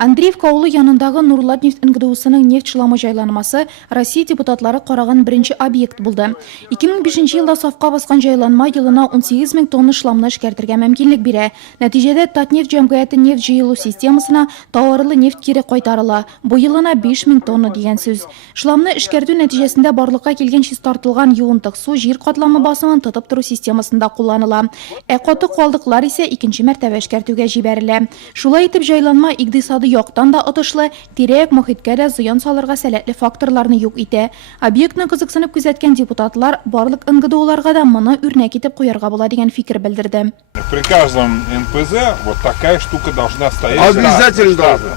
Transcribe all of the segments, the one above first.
Андреевка ауылы янындагы Нурлат нефть НГДУсының нефть шламы жайланмасы Россия депутатлары караган бірінші объект булды. 2005 елда сафка баскан жайланма елына 18 000 тонна шламны эшкәртергә мөмкинлек бирә. Нәтиҗәдә Татнефть җәмгыяте нефть җыелу системасына товарлы нефть кире кайтарыла. Бу елына 5 000 тонна дигән сүз. Шламны эшкәртү нәтиҗәсендә барлыкка килгән чиз тартылган юынтык су җир катламы басымын тотып тору системасында кулланыла. Каты калдыклар исә икенче мәртәбә эшкәртүгә җибәрелә. Шулай итеп җайланма икътисады яктан да отышлы, тирәк мөхиткә дә зыян салырга сәләтле факторларны юк итә. Объектны кызыксынып күзәткән депутатлар барлык НГДУларга да моны үрнәк итеп куярга була дигән фикер белдерде. При каждом НПЗ вот такая штука должна стоять. Обязательно должна.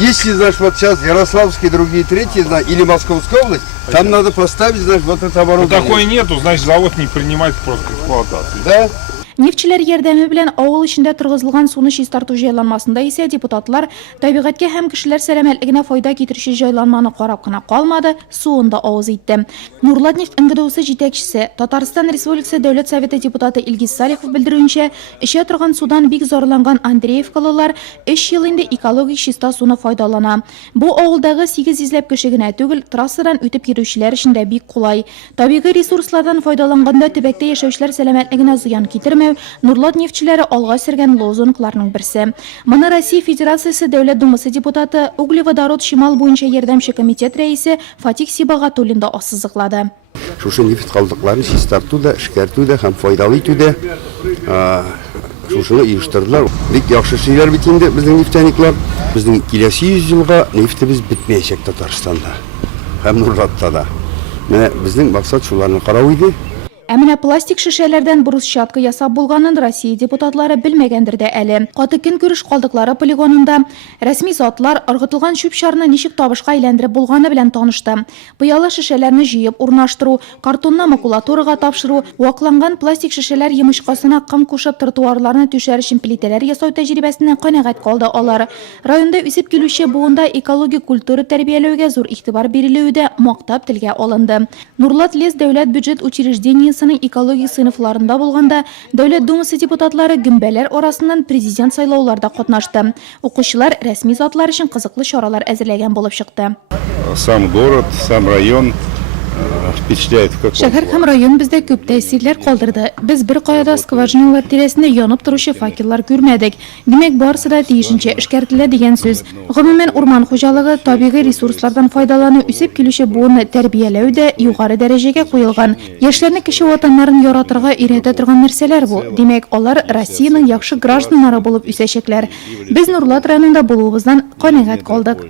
Если, значит, вот сейчас Ярославский, другие, третьи, или Московская область, там надо поставить, значит, вот это оборудование. Такой нету, значит, завод не принимает просто эксплуатацию. Да? Нефтчеләр ярдәме белән авыл эчендә торгызылган суны чистарту җайланмасында исә депутатлар табигатькә һәм кешеләр сәламәтлегенә файда китерүче җайланманы карап кына калмады, суын да авыз итте. Нурлат нефть НГДУсы җитәкчесе, Татарстан Республикасы Дәүләт Советы депутаты Илгиз Салихов белдерүенчә, эчә торган судан бик зарланган Андреевкалылар 3 ел инде экологик чиста суны файдалана. Бу авылдагы 800 кеше генә түгел, трассадан үтеп йөрүчеләр өчен дә бик кулай. Табигый ресурслардан файдаланганда төбәктә яшәүчеләр сәламәтлегенә зыян китермәү Нурлат нефтчеләре алга сөргән лозунгларның берсе. Моны Россия Федерациясе Дәүләт Думасы депутаты, Углеводород Шимал буенча ярдәмче комитет рәисе Фатих Сибагатуллин да ассызыклады. Шушы нефть калдыкларын чистарту да, эшкәртү дә һәм файдалы итү дә шушыны оештырдылар. Бик яхшы эшләр бит инде безнең нефтяниклар. Безнең киләсе 100 елга нефтебез бетмәячәк Татарстанда һәм Нурлатта да. Менә безнең максат шуларны карау иде. Әмінә пластик шешәләрдән брусчатка ясап булганын Россия депутатлары белмәгәндер дә әле. Каты көнкүреш калдыклары полигонында рәсми затлар ыргытылган чүп шарны ничек табышка әйләндереп булганы белән танышты. Пыялы шешәләрне җыеп урнаштыру, картонны макулатурага тапшыру, вакланган пластик шешәләр йомычкасына кым кушып тротуарларны түшәр өчен плитәләр ясау тәҗрибәсеннән канәгать калды алар. Районда үсеп килүче буында экологик культура тәрбияләүгә зур игътибар бирелүе дә мактап телгә алынды. Нурлат лес дәүләт бюджет учреждениесенең экологик сыйныфларында булганда Дәүләт Думасы депутатлары гөмбәләр арасыннан президент сайлауларда катнашты. Укучылар рәсми затлар өчен кызыклы чаралар әзерләгән булып чыкты. Сам город, сам район впечатляет. Шәһәр һәм район бездә күп тәэсирләр калдырды. Без бер каяда скважиналар тирәсендә янып торучы факеллар күрмәдек. Димәк, барысы да тиешенчә эшкәртелә дигән сүз. Гомумән, урман хуҗалыгы, табигый ресурслардан файдалану, үсеп килүче буынны тәрбияләү дә югары дәрәҗәгә куелган. Яшьләрне кеше ватаннарын яратырга өйрәтә торган нәрсәләр бу. Димәк, алар Россиянең яхшы гражданнары булып үсәчәкләр. Без Нурлат районында булуыбыздан канәгать калдык.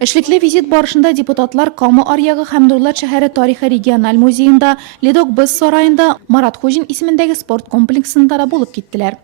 Эшлекле визит барышында депутатлар Камы аръягы һәм Нурлат шәһәре тарихи региональ музеенда, Ледок Быз сараенда, Марат Хуҗин исемендәге спорт комплексында да булып киттеләр.